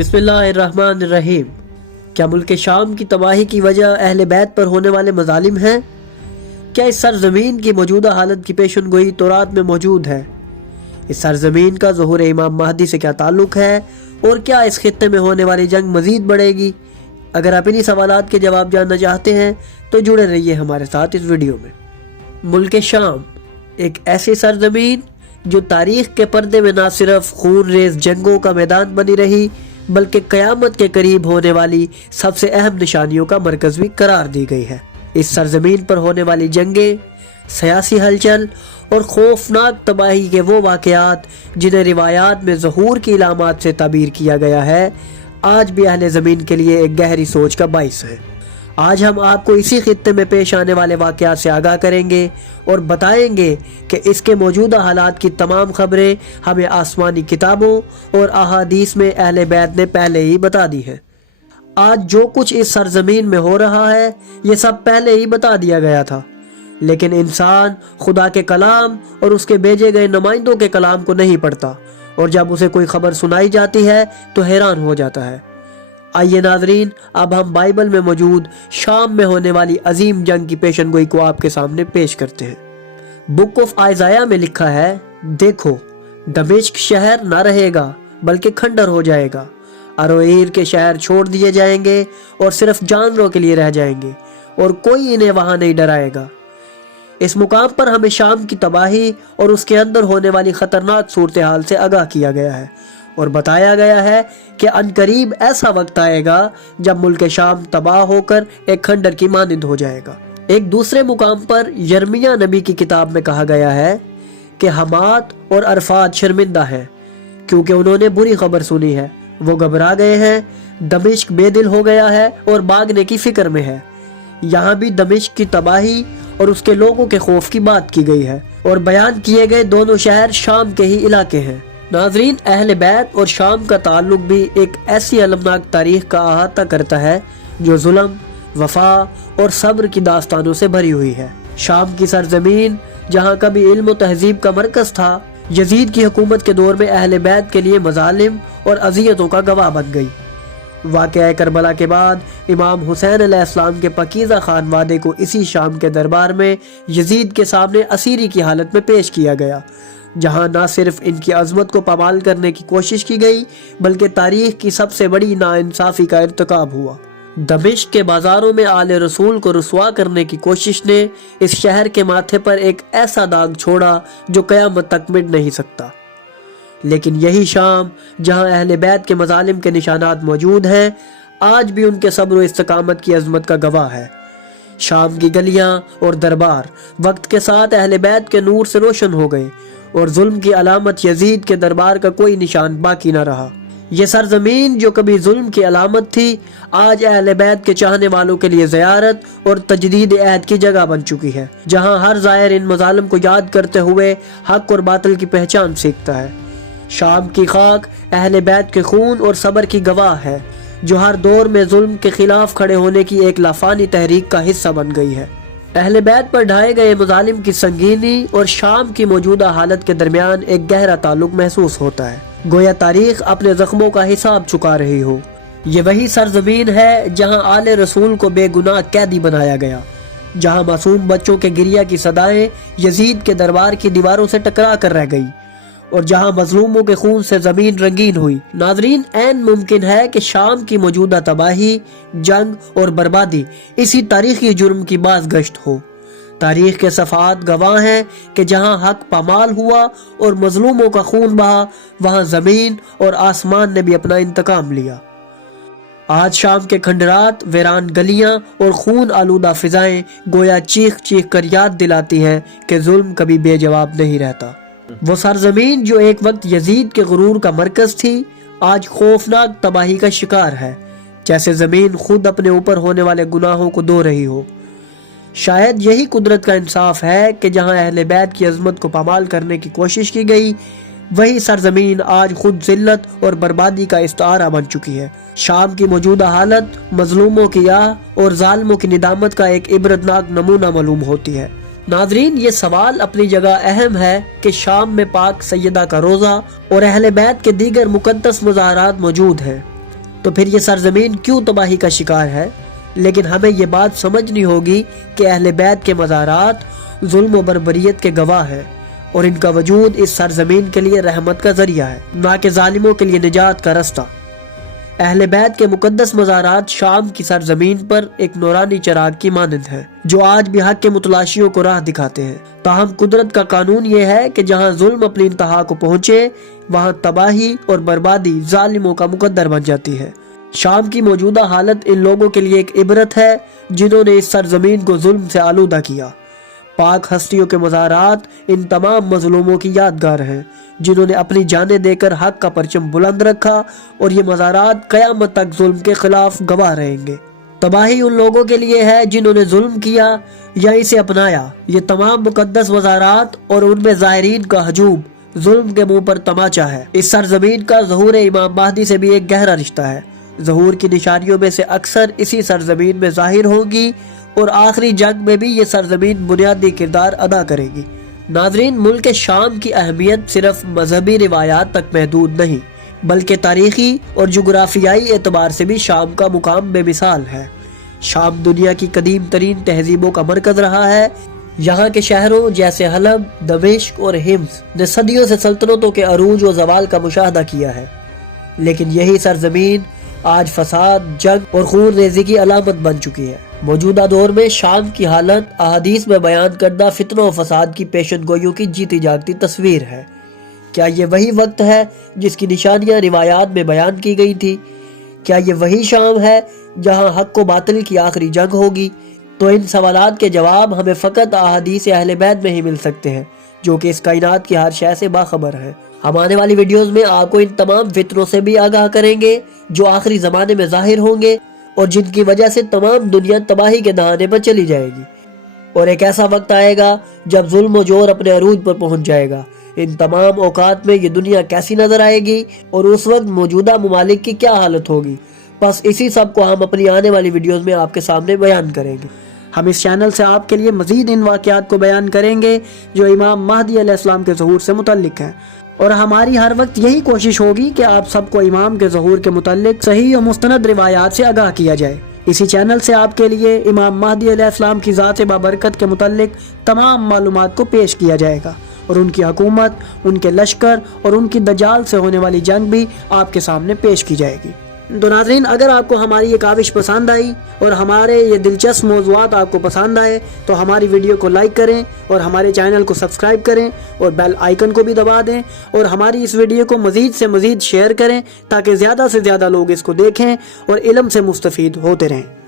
بسم اللہ الرحمن الرحیم۔ کیا ملک شام کی تباہی کی وجہ اہل بیت پر ہونے والے مظالم ہیں؟ کیا اس سرزمین کی موجودہ حالت کی پیشن گوئی تورات میں موجود ہے؟ اس سرزمین کا ظہور امام مہدی سے کیا تعلق ہے؟ اور کیا اس خطے میں ہونے والی جنگ مزید بڑھے گی؟ اگر آپ انہی سوالات کے جواب جاننا چاہتے ہیں تو جڑے رہیے ہمارے ساتھ اس ویڈیو میں۔ ملک شام ایک ایسی سرزمین جو تاریخ کے پردے میں نہ صرف خون ریز جنگوں کا میدان بنی رہی بلکہ قیامت کے قریب ہونے والی سب سے اہم نشانیوں کا مرکز بھی قرار دی گئی ہے۔ اس سرزمین پر ہونے والی جنگیں، سیاسی ہلچل اور خوفناک تباہی کے وہ واقعات جنہیں روایات میں ظہور کی علامات سے تعبیر کیا گیا ہے، آج بھی اہل زمین کے لیے ایک گہری سوچ کا باعث ہے۔ آج ہم آپ کو اسی خطے میں پیش آنے والے واقعات سے آگاہ کریں گے اور بتائیں گے کہ اس کے موجودہ حالات کی تمام خبریں ہمیں آسمانی کتابوں اور احادیث میں اہل بیت نے پہلے ہی بتا دی ہیں۔ آج جو کچھ اس سرزمین میں ہو رہا ہے یہ سب پہلے ہی بتا دیا گیا تھا، لیکن انسان خدا کے کلام اور اس کے بھیجے گئے نمائندوں کے کلام کو نہیں پڑھتا، اور جب اسے کوئی خبر سنائی جاتی ہے تو حیران ہو جاتا ہے۔ آئیے ناظرین، اب ہم بائبل میں موجود شام میں ہونے والی عظیم جنگ کی پیشن گوئی کو آپ کے سامنے پیش کرتے ہیں۔ بک آف آئزایہ میں لکھا ہے، دیکھو دمشق شہر نہ رہے گا بلکہ کھنڈر ہو جائے گا، اروئیر کے شہر چھوڑ دیے جائیں گے اور صرف جانوروں کے لیے رہ جائیں گے، اور کوئی انہیں وہاں نہیں ڈرائے گا۔ اس مقام پر ہمیں شام کی تباہی اور اس کے اندر ہونے والی خطرناک صورتحال سے آگاہ کیا گیا ہے، اور بتایا گیا ہے کہ عنقریب ایسا وقت آئے گا جب ملک شام تباہ ہو کر ایک کھنڈر کی مانند ہو جائے گا۔ ایک دوسرے مقام پر یرمیہ نبی کی کتاب میں کہا گیا ہے کہ حمات اور عرفات شرمندہ ہیں کیونکہ انہوں نے بری خبر سنی ہے، وہ گھبرا گئے ہیں، دمشق بے دل ہو گیا ہے اور بھاگنے کی فکر میں ہے۔ یہاں بھی دمشق کی تباہی اور اس کے لوگوں کے خوف کی بات کی گئی ہے، اور بیان کیے گئے دونوں شہر شام کے ہی علاقے ہیں۔ ناظرین، اہل بیت اور شام کا تعلق بھی ایک ایسی المناک تاریخ کا احاطہ کرتا ہے جو ظلم، وفا اور صبر کی داستانوں سے بھری ہوئی ہے۔ شام کی سرزمین جہاں کبھی علم و تہذیب کا مرکز تھا، یزید کی حکومت کے دور میں اہل بیت کے لیے مظالم اور اذیتوں کا گواہ بن گئی۔ واقعہ کربلا کے بعد امام حسین علیہ السلام کے پاکیزہ خانوادے کو اسی شام کے دربار میں یزید کے سامنے اسیری کی حالت میں پیش کیا گیا، جہاں نہ صرف ان کی عظمت کو پامال کرنے کی کوشش کی گئی بلکہ تاریخ کی سب سے بڑی ناانصافی کا ارتکاب ہوا۔ دمشق کے بازاروں میں آل رسول کو رسوا کرنے کی کوشش نے اس شہر کے ماتھے پر ایک ایسا داغ چھوڑا جو قیامت تک مٹ نہیں سکتا۔ لیکن یہی شام جہاں اہل بیت کے مظالم کے نشانات موجود ہیں، آج بھی ان کے صبر و استقامت کی عظمت کا گواہ ہے۔ شام کی گلیاں اور دربار وقت کے ساتھ اہل بیت کے نور سے روشن ہو گئے، اور ظلم کی علامت یزید کے دربار کا کوئی نشان باقی نہ رہا۔ یہ سرزمین جو کبھی ظلم کی علامت تھی، آج اہل بیت کے چاہنے والوں کے لیے زیارت اور تجدید عہد کی جگہ بن چکی ہے، جہاں ہر زائر ان مظالم کو یاد کرتے ہوئے حق اور باطل کی پہچان سیکھتا ہے۔ شام کی خاک اہل بیت کے خون اور صبر کی گواہ ہے، جو ہر دور میں ظلم کے خلاف کھڑے ہونے کی ایک لافانی تحریک کا حصہ بن گئی ہے۔ اہل بیت پر ڈھائے گئے مظالم کی سنگینی اور شام کی موجودہ حالت کے درمیان ایک گہرا تعلق محسوس ہوتا ہے، گویا تاریخ اپنے زخموں کا حساب چکا رہی ہو۔ یہ وہی سرزمین ہے جہاں آل رسول کو بے گناہ قیدی بنایا گیا، جہاں معصوم بچوں کے گریہ کی صدائیں یزید کے دربار کی دیواروں سے ٹکرا کر رہ گئی، اور جہاں مظلوموں کے خون سے زمین رنگین ہوئی۔ ناظرین، عین ممکن ہے کہ شام کی موجودہ تباہی، جنگ اور بربادی اسی تاریخی جرم کی باز گشت ہو۔ تاریخ کے صفحات گواہ ہیں کہ جہاں حق پامال ہوا اور مظلوموں کا خون بہا، وہاں زمین اور آسمان نے بھی اپنا انتقام لیا۔ آج شام کے کھنڈرات، ویران گلیاں اور خون آلودہ فضائیں گویا چیخ چیخ کر یاد دلاتی ہیں کہ ظلم کبھی بے جواب نہیں رہتا۔ وہ سرزمین جو ایک وقت یزید کے غرور کا مرکز تھی، آج خوفناک تباہی کا شکار ہے، جیسے زمین خود اپنے اوپر ہونے والے گناہوں کو دھو رہی ہو۔ شاید یہی قدرت کا انصاف ہے کہ جہاں اہل بیت کی عظمت کو پامال کرنے کی کوشش کی گئی، وہی سرزمین آج خود ذلت اور بربادی کا استعارہ بن چکی ہے۔ شام کی موجودہ حالت مظلوموں کی آہ اور ظالموں کی ندامت کا ایک عبرتناک نمونہ معلوم ہوتی ہے۔ ناظرین، یہ سوال اپنی جگہ اہم ہے کہ شام میں پاک سیدہ کا روضہ اور اہل بیت کے دیگر مقدس مزارات موجود ہیں، تو پھر یہ سرزمین کیوں تباہی کا شکار ہے؟ لیکن ہمیں یہ بات سمجھنی ہوگی کہ اہل بیت کے مزارات ظلم و بربریت کے گواہ ہیں، اور ان کا وجود اس سرزمین کے لیے رحمت کا ذریعہ ہے، نہ کہ ظالموں کے لیے نجات کا رستہ۔ اہل بیت کے مقدس مزارات شام کی سرزمین پر ایک نورانی چراغ کی مانند ہیں، جو آج بھی حق کے متلاشیوں کو راہ دکھاتے ہیں۔ تاہم قدرت کا قانون یہ ہے کہ جہاں ظلم اپنی انتہا کو پہنچے، وہاں تباہی اور بربادی ظالموں کا مقدر بن جاتی ہے۔ شام کی موجودہ حالت ان لوگوں کے لیے ایک عبرت ہے جنہوں نے اس سرزمین کو ظلم سے آلودہ کیا۔ پاک ہستیوں کے مزارات ان تمام مظلوموں کی یادگار ہیں جنہوں نے اپنی جانیں دے کر حق کا پرچم بلند رکھا، اور یہ مزارات قیامت تک ظلم کے خلاف گواہ رہیں گے۔ تباہی ان لوگوں کے لیے ہے جنہوں نے ظلم کیا یا اسے اپنایا۔ یہ تمام مقدس مزارات اور ان میں زائرین کا ہجوم ظلم کے منہ پر تماچا ہے۔ اس سرزمین کا ظہور امام مہدی سے بھی ایک گہرا رشتہ ہے۔ ظہور کی نشانیوں میں سے اکثر اسی سرزمین میں ظاہر ہوگی، اور آخری جنگ میں بھی یہ سرزمین بنیادی کردار ادا کرے گی۔ ناظرین، ملک شام کی اہمیت صرف مذہبی روایات تک محدود نہیں، بلکہ تاریخی اور جغرافیائی اعتبار سے بھی شام کا مقام بے مثال ہے۔ شام دنیا کی قدیم ترین تہذیبوں کا مرکز رہا ہے۔ یہاں کے شہروں جیسے حلب، دمشق اور حمص نے صدیوں سے سلطنتوں کے عروج و زوال کا مشاہدہ کیا ہے، لیکن یہی سرزمین آج فساد، جنگ اور خون ریزی کی علامت بن چکی ہے۔ موجودہ دور میں شام کی حالت احادیث میں بیان کردہ فتنوں و فساد کی پیشن گوئیوں کی جیتی جاگتی تصویر ہے۔ کیا یہ وہی وقت ہے جس کی نشانیاں روایات میں بیان کی گئی تھی؟ کیا یہ وہی شام ہے جہاں حق و باطل کی آخری جنگ ہوگی؟ تو ان سوالات کے جواب ہمیں فقط احادیث اہل بیت میں ہی مل سکتے ہیں، جو کہ اس کائنات کی ہر شے سے باخبر ہے۔ ہم آنے والی ویڈیوز میں آپ کو ان تمام فتنوں سے بھی آگاہ کریں گے جو آخری زمانے میں ظاہر ہوں گے، اور جن کی وجہ سے تمام دنیا تباہی کے دہانے پر چلی جائے گی۔ اور ایک ایسا وقت آئے گا جب ظلم و جور اپنے عروج پر پہنچ جائے گا۔ ان تمام اوقات میں یہ دنیا کیسی نظر آئے گی، اور اس وقت موجودہ ممالک کی کیا حالت ہوگی، بس اسی سب کو ہم اپنی آنے والی ویڈیوز میں آپ کے سامنے بیان کریں گے۔ ہم اس چینل سے آپ کے لیے مزید ان واقعات کو بیان کریں گے جو امام مہدی علیہ السلام کے ظہور سے متعلق ہیں، اور ہماری ہر وقت یہی کوشش ہوگی کہ آپ سب کو امام کے ظہور کے متعلق صحیح و مستند روایات سے آگاہ کیا جائے۔ اسی چینل سے آپ کے لیے امام مہدی علیہ السلام کی ذات بابرکت کے متعلق تمام معلومات کو پیش کیا جائے گا، اور ان کی حکومت، ان کے لشکر اور ان کی دجال سے ہونے والی جنگ بھی آپ کے سامنے پیش کی جائے گی۔ تو ناظرین، اگر آپ کو ہماری یہ کاوش پسند آئی اور ہمارے یہ دلچسپ موضوعات آپ کو پسند آئے تو ہماری ویڈیو کو لائک کریں، اور ہمارے چینل کو سبسکرائب کریں، اور بیل آئیکن کو بھی دبا دیں، اور ہماری اس ویڈیو کو مزید سے مزید شیئر کریں تاکہ زیادہ سے زیادہ لوگ اس کو دیکھیں اور علم سے مستفید ہوتے رہیں۔